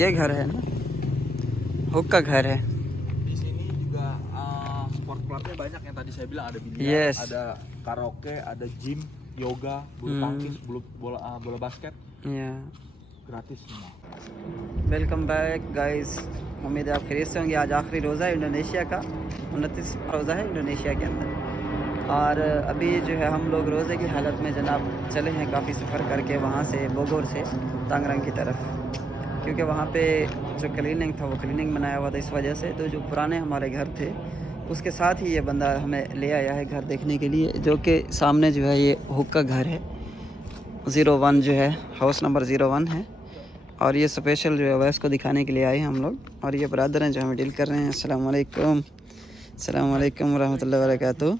ये घर है ना, हुक का घर है। Di sini juga sport clubnya banyak yang tadi saya bilang, ada biliar, Yes. ada karaoke, ada gym, yoga, bulu tangkis, bola basket, या gratis semua. Welcome back guys, उम्मीद है आप खैरियत से होंगे। आज आखिरी रोज़ा है इंडोनेशिया का, 29 रोज़ा है इंडोनेशिया के अंदर। और अभी जो है हम लोग रोज़े की हालत में जनाब चले हैं काफ़ी सफ़र करके वहाँ से बोगोर से तांगरंग की तरफ, क्योंकि वहाँ पे जो क्लीनिंग था वो क्लीनिंग बनाया हुआ था। इस वजह से तो जो पुराने हमारे घर थे उसके साथ ही ये बंदा हमें ले आया है घर देखने के लिए, जो कि सामने जो है ये हुक का घर है, 01 जो है हाउस नंबर 01 है। और ये स्पेशल जो है वह इसको दिखाने के लिए आए हैं हम लोग। और ये ब्रदर हैं जो हमें डील कर रहे हैं। अस्सलाम वालेकुम, अस्सलाम वालेकुम रहमतुल्लाहि व बरकातहू।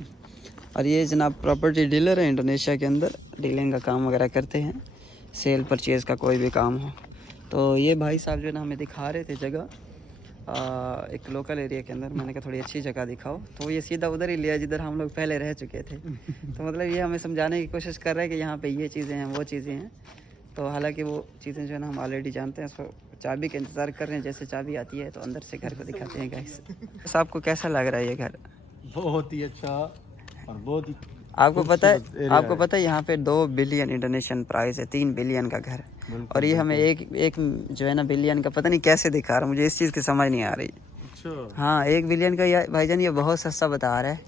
और ये जनाब प्रॉपर्टी डीलर है इंडोनेशिया के अंदर, डीलिंग का काम वगैरह करते हैं, सेल परचेज़ का कोई भी काम हो। तो ये भाई साहब जो है ना हमें दिखा रहे थे जगह एक लोकल एरिया के अंदर। मैंने कहा थोड़ी अच्छी जगह दिखाओ, तो ये सीधा उधर ही लिया जिधर हम लोग पहले रह चुके थे। तो मतलब ये हमें समझाने की कोशिश कर रहे हैं कि यहाँ पे ये चीज़ें हैं, वो चीज़ें हैं। तो हालांकि वो चीज़ें जो है ना हम ऑलरेडी जानते हैं, सो चाबी का इंतज़ार कर रहे हैं। जैसे चाबी आती है तो अंदर से घर को दिखाते हैं गाइस। बस आपको कैसा लग रहा है ये घर? बहुत ही अच्छा और बहुत ही आपको पता है यहाँ पे 2 बिलियन इंडोनेशियन प्राइस है, 3 बिलियन का घर। और ये हमें एक जो है ना बिलियन का पता नहीं कैसे दिखा रहा है, मुझे इस चीज़ की समझ नहीं आ रही। अच्छा। हाँ 1 बिलियन का ये भाईजान ये बहुत सस्ता बता रहा है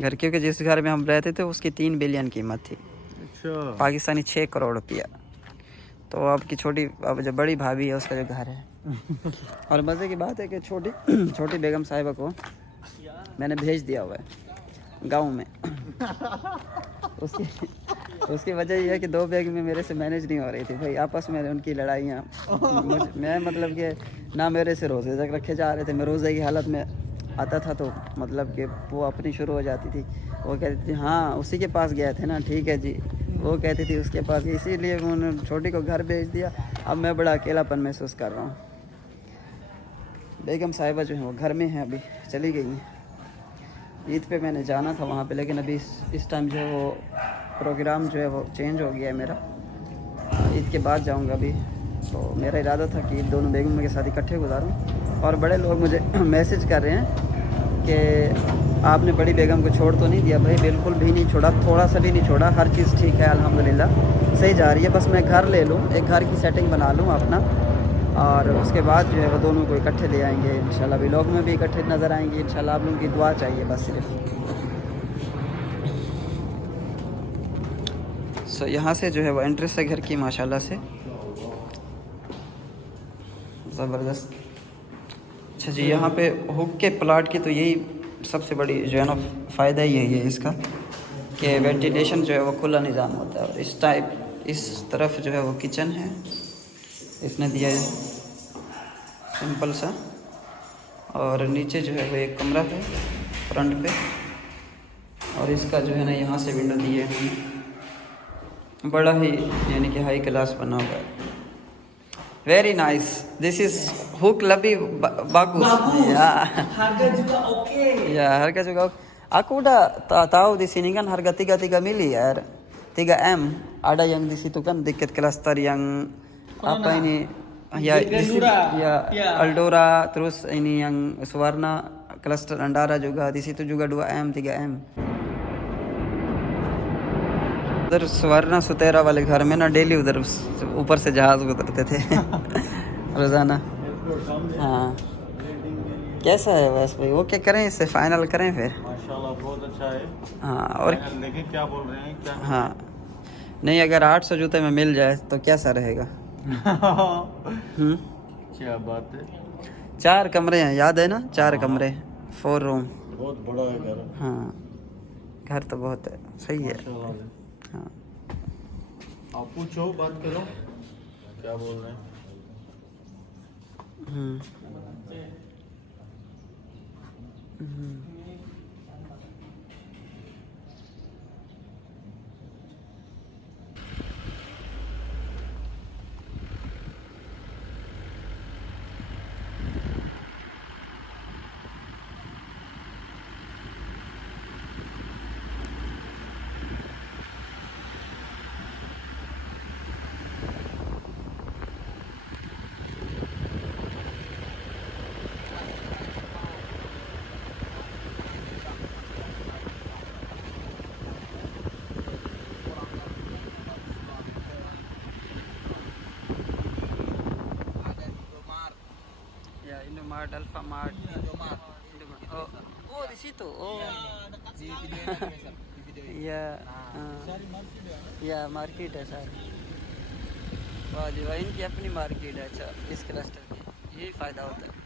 घर, क्योंकि जिस घर में हम रहते थे उसकी 3 बिलियन कीमत थी। अच्छा। पाकिस्तानी 6 करोड़ रुपया। तो अब जो बड़ी भाभी है उसका जो घर है। और मज़े की बात है कि छोटी बेगम साहिबा को मैंने भेज दिया हुआ है गांव में। उसकी वजह यह है कि 2 बैग में मेरे से मैनेज नहीं हो रही थी भाई, आपस में उनकी लड़ाइयाँ। मैं मतलब कि ना मेरे से रोज़े तक रखे जा रहे थे, मैं रोज़े की हालत में आता था तो मतलब कि वो अपनी शुरू हो जाती थी। वो कहती थी हाँ उसी के पास गए थे ना, ठीक है जी। वो कहती थी उसके पास, इसीलिए उन्होंने छोटी को घर भेज दिया। अब मैं बड़ा अकेलापन महसूस कर रहा हूँ। बेगम साहिबा जो है वो घर में है, अभी चली गई हैं। ईद पे मैंने जाना था वहाँ पे, लेकिन अभी इस टाइम जो है वो प्रोग्राम जो है वो चेंज हो गया है मेरा। ईद के बाद जाऊँगा अभी। तो मेरा इरादा था कि दोनों बेगम के साथ इकट्ठे गुजारूँ। और बड़े लोग मुझे मैसेज कर रहे हैं कि आपने बड़ी बेगम को छोड़ तो नहीं दिया। भाई बिल्कुल भी नहीं छोड़ा, थोड़ा सा भी नहीं छोड़ा। हर चीज़ ठीक है अल्हम्दुलिल्लाह, सही जा रही है। बस मैं घर ले लूँ, एक घर की सेटिंग बना लूँ अपना, और उसके बाद जो है वो दोनों को इकट्ठे ले आएंगे इंशाल्लाह। व्लॉग में भी इकट्ठे नज़र आएंगे इंशाल्लाह। आप लोगों की दुआ चाहिए बस सिर्फ। सो यहाँ से जो है वो एंट्रेंस है घर की माशाल्लाह से, ज़बरदस्त। अच्छा जी, यहाँ पे हुक के प्लाट की तो यही सबसे बड़ी जो है ना फ़ायदा यही है इसका कि वेंटिलेशन जो है वो खुला निज़ाम होता है। और इस तरफ जो है वो किचन है, इसने दिया है सिंपल सा। और नीचे जो है वो एक कमरा है फ्रंट पे, और इसका जो है ना यहाँ से विंडो दिए हैं, बड़ा ही यानी कि हाई क्लास बना हुआ है। Very nice, this is hook lebih bagus. Ya. Harga juga oke. Ya, harga juga oke. Aku udah tahu di sini kan harga 33 miliar, 3M. Ada yang di situ kan dekat klaster yang apa ini? Ya, ya, Aldora, terus ini yang Suwarna, klaster Andara juga, di situ juga 2M, 3M. उधर सुवर्ण सुतेरा वाले घर में ना daily उधर ऊपर से जहाज उतरते थे रोज़ाना। हाँ कैसा है बस भाई, वो क्या करें, इससे फाइनल करें फिर। माशाल्लाह बहुत अच्छा है। हाँ और देखें क्या बोल रहे हैं क्या। हाँ नहीं, अगर 800 जूते में मिल जाए तो कैसा रहेगा। क्या बात है। 4 कमरे हैं, याद है ना, 4 कमरे, 4 रूम। बहुत बड़ा है घर। हाँ घर तो बहुत है, सही है। हाँ आप पूछो, बात करो क्या बोल रहे हैं। Mart, Alpha Mart. Oh, oh di situ. Oh. Di video ini ada misal, di video ini. Ya. Cari market ya. या मार्केट है सर। वाह जी वाह, इनकी अपनी मार्केट है। अच्छा, इस क्लस्टर की यही फ़ायदा होता है।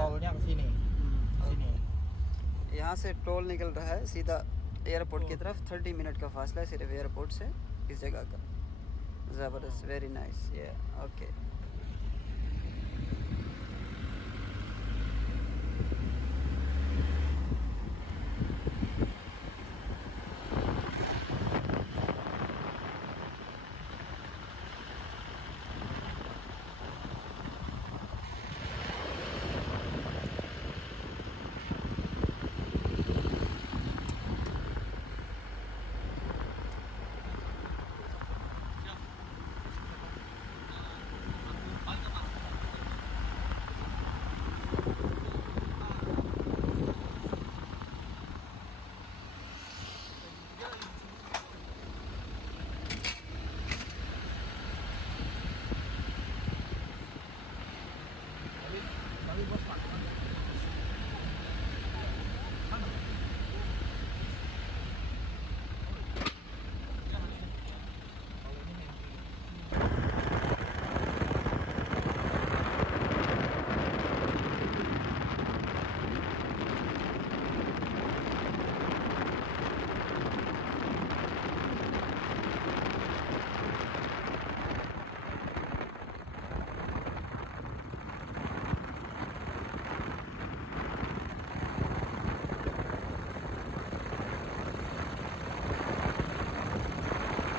Tolnya ke sini. Sini. यहाँ से टोल निकल रहा है सीधा एयरपोर्ट की तरफ। 30 मिनट का फासला है सिर्फ एयरपोर्ट से इस जगह का। ज़बरदस्त, वेरी नाइस। ये ओके।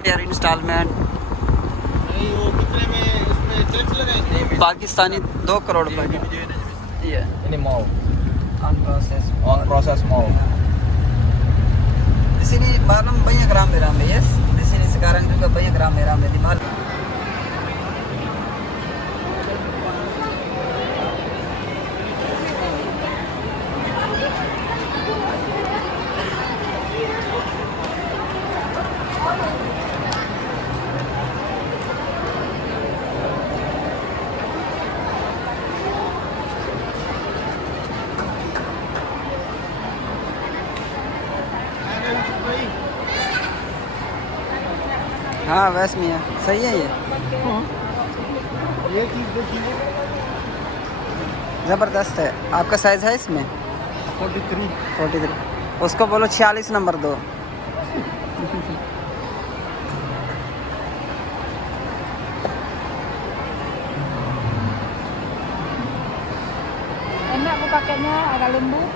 यार इंस्टॉलमेंट नहीं वो कितने में इसमें टैक्स लगाएंगे? पाकिस्तानी 2 करोड़ रुपए का। Iya. Ini mall. On process. On process mall. Di sini malam banyak rame-rame, yes. Di sini sekarang juga banyak rame-rame di malam. हाँ वैस में है, सही है ये। ये चीज़ देखिए ज़बरदस्त है। आपका साइज़ है इसमें? 43। उसको बोलो 46 नंबर दो। Enak aku pakainya, agak lembut.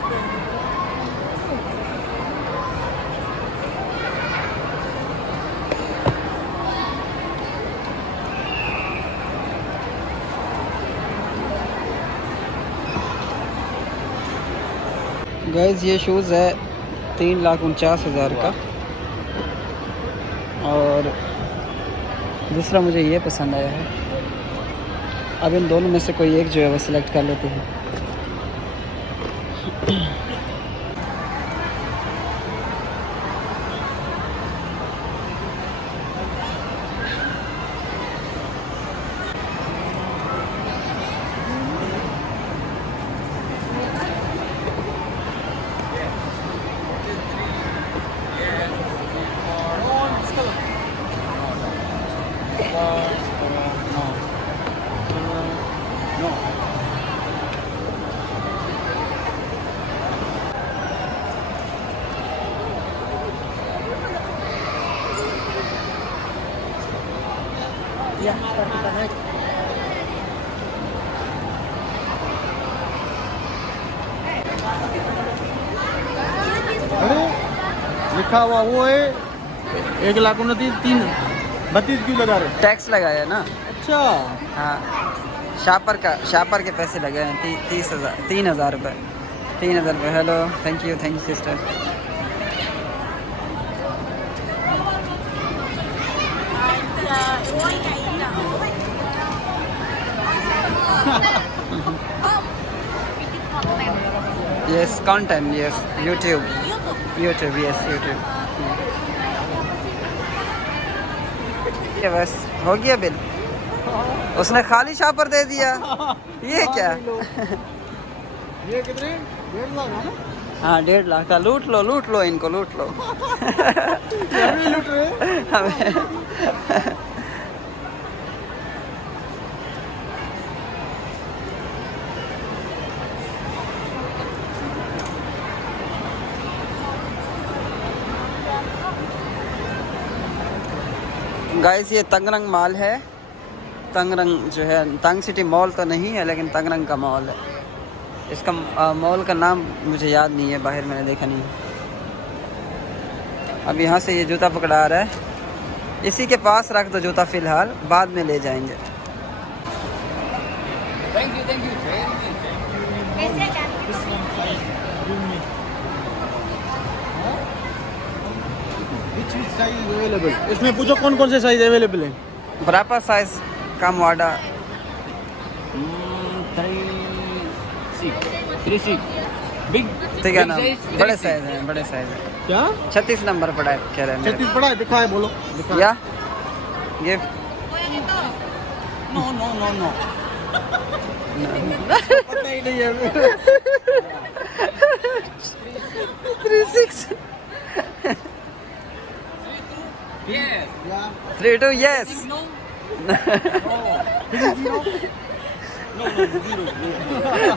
Guys ये शूज़ है 3,49,000 का। और दूसरा मुझे ये पसंद आया है। अब इन दोनों में से कोई एक जो है वो सिलेक्ट कर लेते हैं। Ya, kita naik. अरे लिखा हुआ वो है 1,29,32 क्यों लगा रहे? टैक्स लगाया ना। अच्छा हाँ, शापर के पैसे लगे हैं 30,000 3,000 रुपये। 3000 रुपये। Hello, thank you sister. Yes, content, yes, YouTube, yes, YouTube. ये बस हो गया बिल। उसने खाली शॉपर दे दिया। ये क्या? ये कितने? 1.5 लाख है ना? हाँ, 1.5 लाख का। लूट लो इनको, लूट लो। हमें लूट रहे हमें गाइस, ये तंगरंग मॉल है। तंगरंग जो है, तंग सिटी मॉल तो नहीं है, लेकिन तंगरंग का मॉल है। इसका मॉल का नाम मुझे याद नहीं है, बाहर मैंने देखा नहीं। अब यहाँ से ये जूता पकड़ा रहा है। इसी के पास रख दो जूता फ़िलहाल, बाद में ले जाएंगे। Thank you available. इसमें पूछो कौन कौन से साइज अवेलेबल है। बराबर साइज का मॉडल 3 बिग, ठीक है ना? बड़े साइज है। क्या 36 नंबर पड़ा है, कह रहे हैं 36 पड़ा है? दिखाए, बोलो दिखाए। या ये नो पता ही नहीं है। 36 32 यस।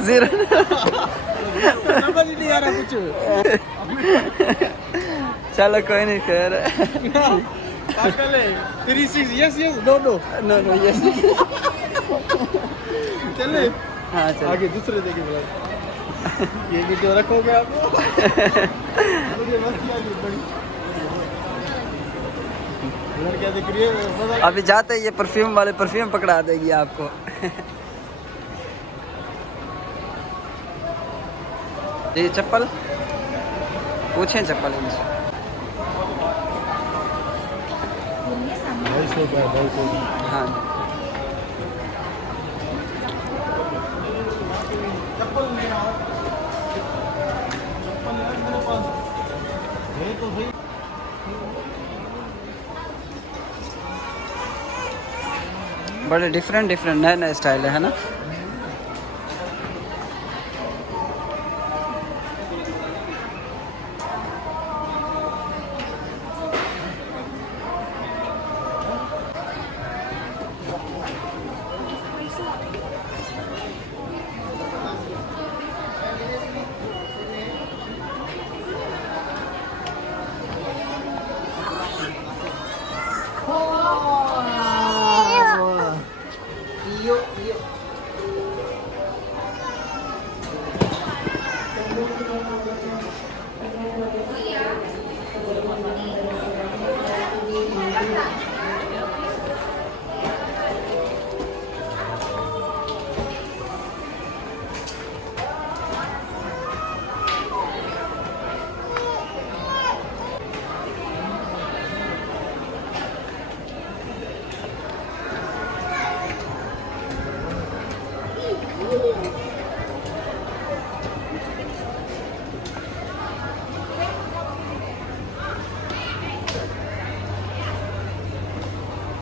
जीरो समझ ही नहीं आ रहा कुछ। चलो कोई नहीं, खैर। पागल है। 36 यस नो नो यस। चले हाँ चलो। आगे दूसरे देखे बोला। ये वीडियो रखोगे आप? मुझे मस्ती आ गई बड़ी। लड़कियां दिख रही है। अभी जाते ही ये परफ्यूम वाले परफ्यूम पकड़ा देगी आपको। ये चप्पल पूछें, चप्पल इनसे। 250 हाँ, चप्पल ले आओ। चप्पल मेरे पास है तो सही। बड़े डिफरेंट नए स्टाइल है ना।